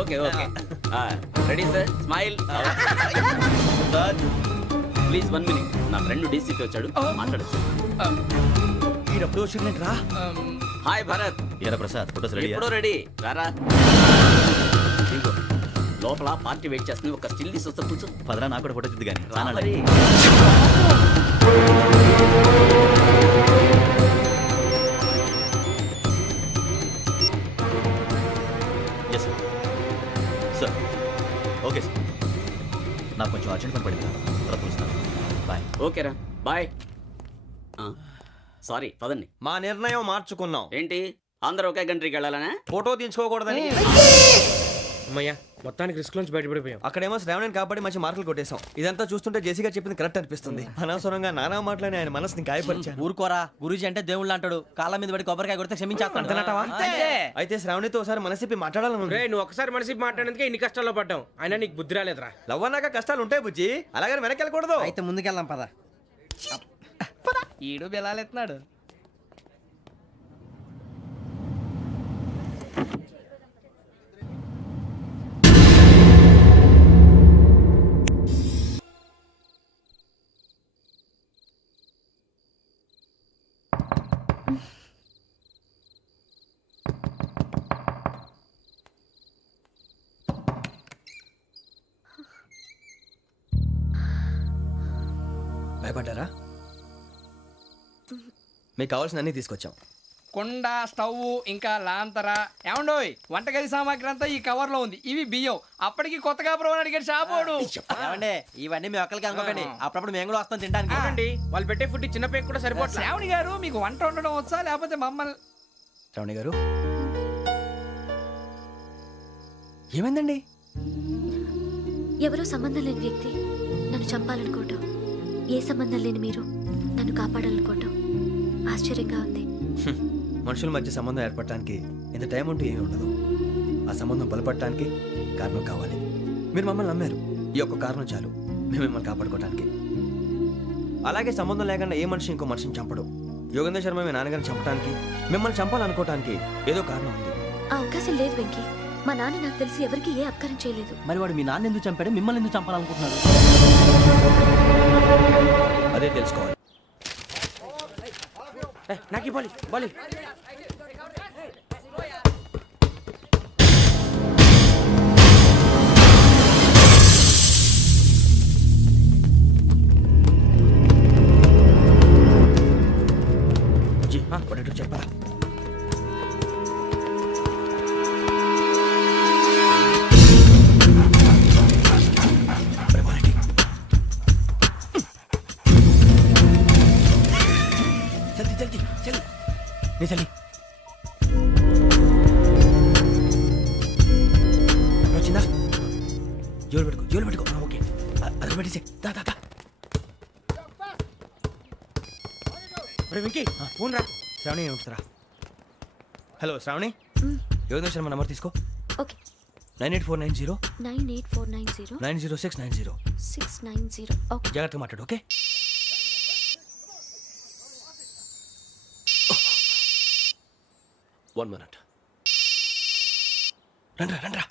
Okay okay ready sir smile please 1 minute. నా friend డీసీకి వచ్చాడు మాట్లాడచ్చు. ఈడప్పుడు వచ్చిందండి రా. హాయ్ భరత్. ఏరా ప్రసాద్ ఫోటోస్ రెడీ? ఎప్పుడో రెడీ రారా. ఇదిగో, లోపల పార్టీ వెయిట్ చేస్తుంది. ఒక స్టిల్ తీసి వస్తే కూర్చో. పదరా నాకు కూడా ఫోటో చూద్దు కానీ రా మరి. Yes sir. ఓకే సార్, నాకు కొంచెం అర్జెంట్ పని పడింది, తర్వాత పిలుస్తాను. బాయ్. ఓకేరా బాయ్. సారీ పదండి. మా నిర్ణయం మార్చుకున్నాం. ఏంటి అందరూ ఒకే కంట్రీకి వెళ్ళాలనే? ఫోటో తీసుకోకూడదని. అమ్మయ్యా, మొత్తానికి రిస్క్ నుంచి బయటపడిపోయాం. అక్కడేమో శ్రావణిని కాబట్టి మంచి మార్కులు కొట్టేశాం. ఇదంతా చూస్తుంటే జేసీగా చెప్పింది కరెక్ట్ అనిపిస్తుంది. అనవసరంగా నానా మాటలని ఆయన మనసుని గాయపరిచాను. ఊరుకోరా, గురూజీ అంటే దేవుళ్ళు అంటాడు. కాళ్ళ మీద పడి కొబ్బరికాయ కొడితే క్షమించేస్తాడు. అయితే శ్రావణితో ఒకసారి మనసిప్పి మాట్లాడాలను. రే, నువ్వు ఒకసారి మనిషి మాట్లాడేందుకే ఇన్ని కష్టాల్లో పడ్డాం. అయినా నీకు బుద్ధి రాలేదురా. లవ్ అన్నాక కష్టాలు ఉంటాయి బుజ్జి, అలాగని వెనక్కి వెళ్ళకూడదు. అయితే ముందుకెళ్దాం పద. ఈడు బెలాలెత్తున్నాడు. భయపడ్డారా? మీకు కావాల్సిన అన్ని తీసుకొచ్చాం. కుండ, స్టవ్, ఇంకా లాంతర. ఏమండోయ్, వంటగది సామాగ్రి అంతా ఈ కవర్ లో ఉంది. ఇవి బియ్యం. అప్పటికి కొత్తగా బ్రో అడిగాడు షాపోడు. ఏమండి, ఇవన్నీ మీ ఒక్కరికి అనుకోకండి, అప్పుడప్పుడు మేము కూడా వస్తాం తినడానికి. అవునండి, వాళ్ళు పెట్టే ఫుడ్ చిన్న పేక్ కూడా సరిపోతుంది. శ్రావణి గారు, మీకు వంట వండడం వచ్చా లేకపోతే మమ్మల్ని? శ్రావణి గారు ఏమైందండి? ఎవరో సంబంధం లేని వ్యక్తి నన్ను చంపాలనుకోవటం, ఏ సంబంధం లేని మీరు నన్ను కాపాడాలనుకోవటం ఆశ్చర్యంగా ఉంది. మనుషుల మధ్య సంబంధం ఏర్పడటానికి ఇంత టైం ఉంటూ ఏమీ ఉండదు. ఆ సంబంధం బలపడటానికి కారణం కావాలి. మీరు మమ్మల్ని నమ్మారు, ఈ ఒక్క కారణం చాలు మేము మిమ్మల్ని కాపాడుకోవటానికి. అలాగే సంబంధం లేకుండా ఏ మనిషి ఇంకో మనిషిని చంపడు. యోగేంద్ర శర్మ మీ నాన్నగారిని చంపడానికి, మిమ్మల్ని చంపాలనుకోవటానికి ఏదో కారణం ఉంది. ఆ అవకాశం లేదు వెంకీ. మా నాన్న నాకు తెలిసి ఎవరికి ఏ అపకారం చేయలేదు. మరి వాడు మీ నాన్న ఎందుకు చంపాడు, మిమ్మల్ని ఎందుకు చంపాలనుకుంటున్నాడు? అదే తెలుసుకోవాలి. నాకు బాలి బాలి. చెప్పరా? చలి వచ్చిందా? జోలు పెట్టుకో. ఓకే, అది పెట్టేసి వెంకీ ఫోన్ రా. శ్రావణి ఏమంటారా? హలో శ్రావణి, యోగేంద్ర శర్మ నంబర్ తీసుకో. ఓకే. 98490 98490 90690. 690. ఓకే, జాగ్రత్తగా మాట్లాడు. Okay, one minute. రండ్రా.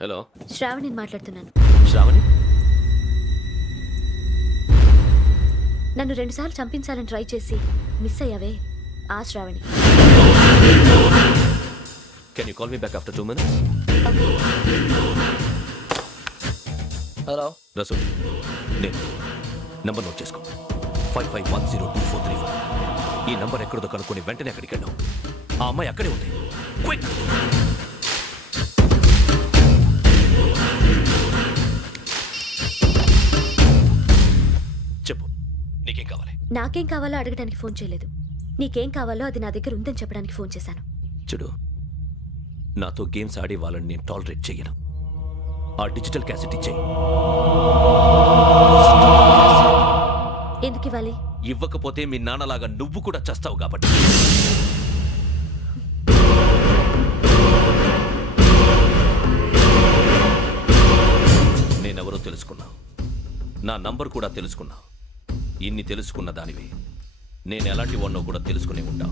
హలో, శ్రావణి మాట్లాడుతున్నాను. శ్రావణి, నన్ను 2 సార్లు చంపించాలని ట్రై చేసి మిస్ అయ్యావే, ఆ Shravani. Can you call me back after 2 minutes? Hello Rasool, నేను నంబర్ నోట్ చేసుకో. 55102435. ఈ నంబర్ ఎక్కడదో కనుక్కొని వెంటనే అక్కడికి వెళ్ళాం. ఆ అమ్మాయి అక్కడే ఉంది. క్విక్! చెప్పు, నీకేం కావాలి? నాకేం కావాలో అడగడానికి ఫోన్ చేయలేదు. నీకేం కావాలో అది నా దగ్గర ఉందని చెప్పడానికి ఫోన్ చేశాను. చూడు, నాతో గేమ్స్ ఆడే వాళ్ళని నేను టాలరేట్ చెయ్యను. ఆ డిజిటల్ క్యాసెట్ ఇచ్చేయి. ఎందుకు ఇవ్వాలి? ఇవ్వకపోతే మీ నాన్నలాగా నువ్వు కూడా చస్తావు కాబట్టి. నేనెవరో తెలుసుకున్నా, నా నంబర్ కూడా తెలుసుకున్నా. ఇన్ని తెలుసుకున్న దానివి నేను ఎలాంటి వాడినో కూడా తెలుసుకుని ఉంటా.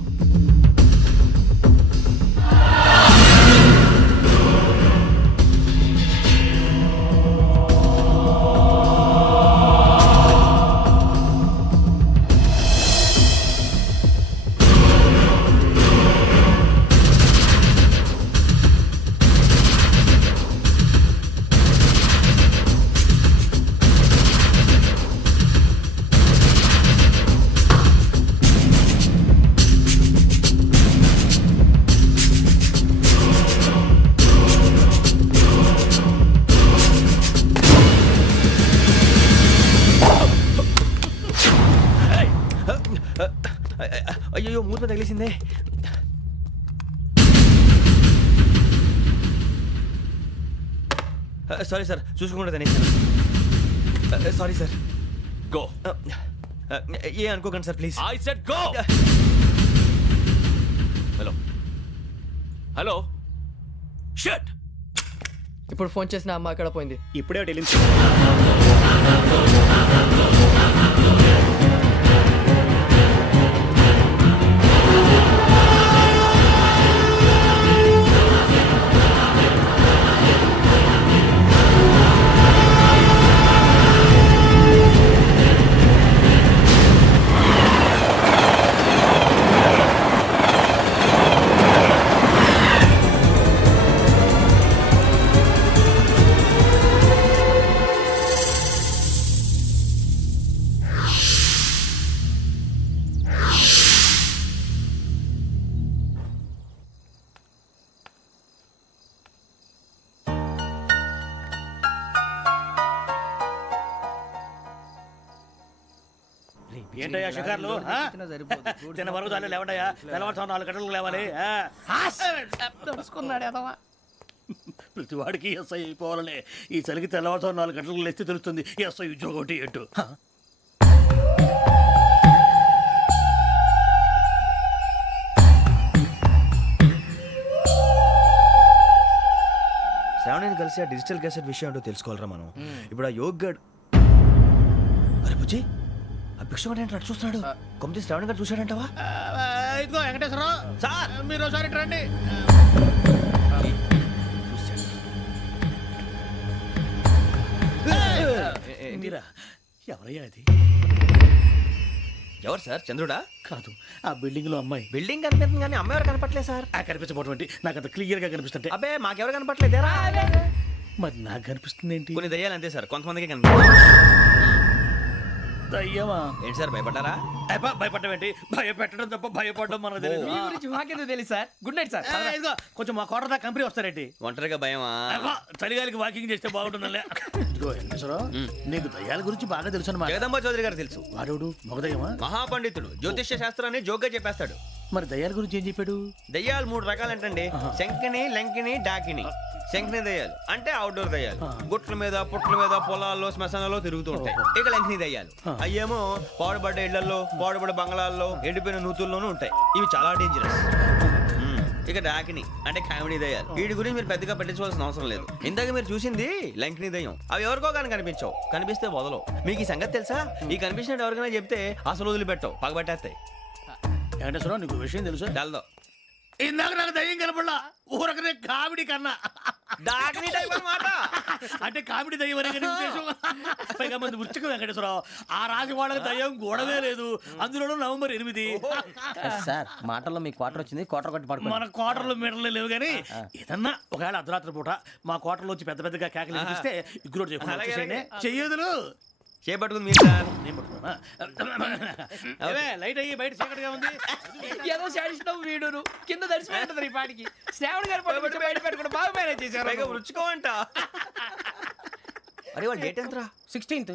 అయ్యో మూత తగిలేసిందే. సారీ సార్, చూసుకోకుండా తినేసాను. Sorry sir. గో. ఏ అనుకోకండి sir please. I said go. Hello hello shut. ఇప్పుడు ఫోన్ చేసిన అమ్మ అక్కడ పోయింది. ఇప్పుడే వెళ్ళింది. ఏంటయ్యా షికార్లు? తిన్న వరకు చాలు లేవండయ్యా. తెల్లవారుతో 4 గంటలకు లేవాలి. తెలుసుకున్నాడు ఎదవా. ప్రతి వాడికి ఎస్ఐ అయిపోవాలనే ఈ చలికి తెల్లవారుతో 4 గంటలకు లేస్తే తెలుస్తుంది ఎస్ఐ ఉద్యోగం ఒకటి ఏంటో. శ్రావణిని కలిసి ఆ డిజిటల్ క్యాసెట్ విషయం ఏంటో తెలుసుకోవాలరా మనం. ఇప్పుడు ఆ యోగ్ గడ్, అరే బుజ్జి, ఆ భిక్షం ఏంటో అటు చూస్తున్నాడు. కొమ్మతి శ్రావణి గారు చూశాడంటవా? ఇదిగో వెంకటేశ్వరరావు సార్, మీరు ఒకసారి ఇటు రండి. మీరా? ఎవరయ్యా అది? ఎవరు సార్? చంద్రుడా? కాదు, ఆ బిల్డింగ్ లో అమ్మాయి. బిల్డింగ్ కనిపిస్తుంది కానీ అమ్మాయి ఎవరు కనపట్లేదు సార్. ఆ కనిపించబోటువంటి నాకు అంత క్లియర్ గా కనిపిస్తుంటే. అబ్బే మాకెవరు కనపట్లేదేరా? మరి నాకు కనిపిస్తుంది ఏంటి? కొన్ని దయ్యాలు అంతే సార్, కొంతమందికి కనిపిస్తుంది. దయ్యమా? ఏంటి సార్ భయపడ్డారా? భయపడడం ఏంటి? భయపెట్టడం తప్ప భయపడడం మనకు తెలియదు. మీ గురించి మాకెందుకు తెలుసు సార్. Good night sir. ఇదిగో కొంచెం మా కోట దాకా కంపెనీ వస్తారేంటి? ఒంటరిగా భయమా? చలిగాలికి వాకింగ్ చేస్తే బాగుంటుందిలే. ఇదిగో వెంకటేశ్వరరావు, నీకు దయ్యాల గురించి బాగా తెలుసు అన్నమాట. జగదంబ చౌదరి గారు తెలుసు. వాడు మగదయ్యమా? మహాపండితుడు, జ్యోతిష్య శాస్త్రాన్ని జోగ్గా చెప్పేస్తాడు. మరి దయ్యాల గురించి ఏం చెప్పాడు? దయ్యాలు 3 రకాలంటండి. శంకిని, లంకిని, డాకిని. శంకిని దయ్యాలు అంటే అవుట్డోర్ దయ్యాలు, గుట్ల మీద పుట్ల మీద పొలాల్లో శ్మశానాల్లో తిరుగుతూ ఉంటాయి. ఇక లంకిని దయ్యాలు అయ్యేమో పాడుబడ్డ ఇళ్లలో, పాడుబడ్డ బంగ్లాల్లో, ఎండిపోయిన నూతుల్లోనూ ఉంటాయి. ఇవి చాలా డేంజరస్. ఇక డాకిని అంటే కామెడీ దయ్యాలు. వీటి గురించి మీరు పెద్దగా పట్టించుకోవాల్సిన అవసరం లేదు. ఇందాక మీరు చూసింది లంకిని దయ్యం. అవి ఎవరికో కానీ కనిపించవు, కనిపిస్తే వదలవు. మీకు ఈ సంగతి తెలుసా? ఈ కనిపించినట్టు ఎవరికైనా చెప్తే అసలు వదిలిపెట్టవు, పగబట్టేస్తాయి. వెంకటేశ్వరరావు, నీకు విషయం తెలుసు? డల్దో ఇందాక నాకు దయ్యం కనపడలా, ఊరకనే కామెడీ కన్నా. డాకిని టైప్ అన్నమాట. అంటే కామెడీ దయ్యం అనే కదా ఉద్దేశం. పైగా మంది ఉచ్చక వెంకటేశ్వరరావు, ఆ రాజు వాళ్ళకి దయ్యం గోడవే లేదు, అందులోనూ నవంబర్ 8. సార్ మాటల్లో మీ క్వార్టర్ వచ్చింది, క్వార్టర్ కొట్టి పడుకో. మన క్వార్టర్లో మీటర్లు లేవు కానీ ఏదన్నా ఒకవేళ అర్ధరాత్రి పూట మా క్వార్టర్లో వచ్చి పెద్ద పెద్దగా కేకలు వినిపిస్తే ఇగ్గురు చెయ్యదులు చేపట్టుకుంది మీరు సార్. నేను పట్టుకున్నా. లైట్ అయ్యి బయట చీకటిగా ఉంది. ఏదో శాడిస్తావు వీడును కింద దర్శనం ఈ పాటికి. శ్రావణ్ గారు పట్టుకొచ్చి బయట పెట్టుకుంటే బాగా మేనేజ్ చేశారు. పైగా రుచుకోమంట. అరే వాళ్ళు డేట్ ఎంతరా? 16th.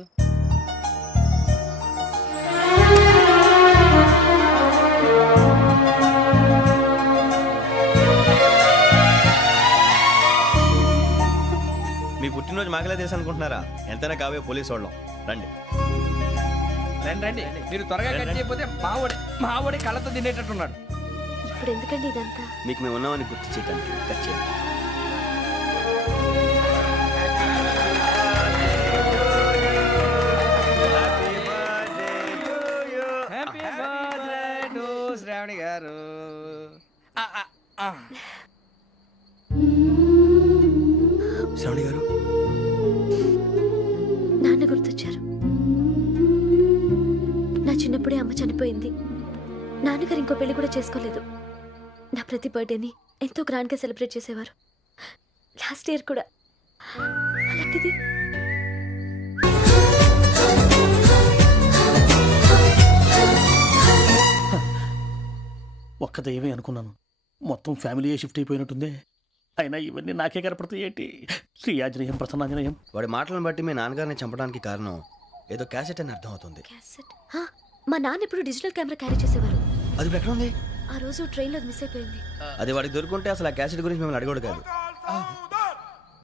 మీ పుట్టినరోజు మాకలే తెలుసు అనుకుంటున్నారా? ఎంతైనా కావే పోలీసు వాళ్ళం. రండి రండి, మీరు త్వరగా కట్ చేయకపోతే మావడి కళ్ళతో తినేటట్టున్నాడు. ఇప్పుడు ఎందుకండి ఇదంతా? మీకు మేము ఉన్నామని గుర్తు చేయడానికి కట్ చేయండి. హ్యాపీ బర్త్డే గారు ఆ, ఆ, ఆ. శ్రావణి గారు నాన్న గుర్తొచ్చారు. నా చిన్నప్పుడే అమ్మ చనిపోయింది. నాన్నగారు ఇంకో పెళ్లి కూడా చేసుకోలేదు. నా ప్రతి బర్త్డేని ఎంతో గ్రాండ్గా సెలబ్రేట్ చేసేవారు. లాస్ట్ ఇయర్ కూడా. అలాంటిది ఒక్క దయ్యమే అనుకున్నాను, మొత్తం ఫ్యామిలీ షిఫ్ట్ అయిపోయినట్టుందే. అయినా ఇవన్నీ నాకే కనపడతాయి ఏంటి? శ్రీ ఆంజనేయం ప్రసన్నాంజనేయం. వాడి మాటలను బట్టి మీ నాన్నగారిని చంపడానికి కారణం ఏదో క్యాసెట్ అని అర్థం అవుతుంది. క్యాసెట్. మా నాన్న ఎప్పుడు డిజిటల్ కెమెరా క్యారీ చేసేవారు. అది ఇప్పుడు ఎక్కడ ఉంది? ఆ రోజు ట్రైన్లో మిస్ అయిపోయింది. అది వాడికి దొరుకుంటే అసలు ఆ క్యాసెట్ గురించి మిమ్మల్ని అడగడు కాదు.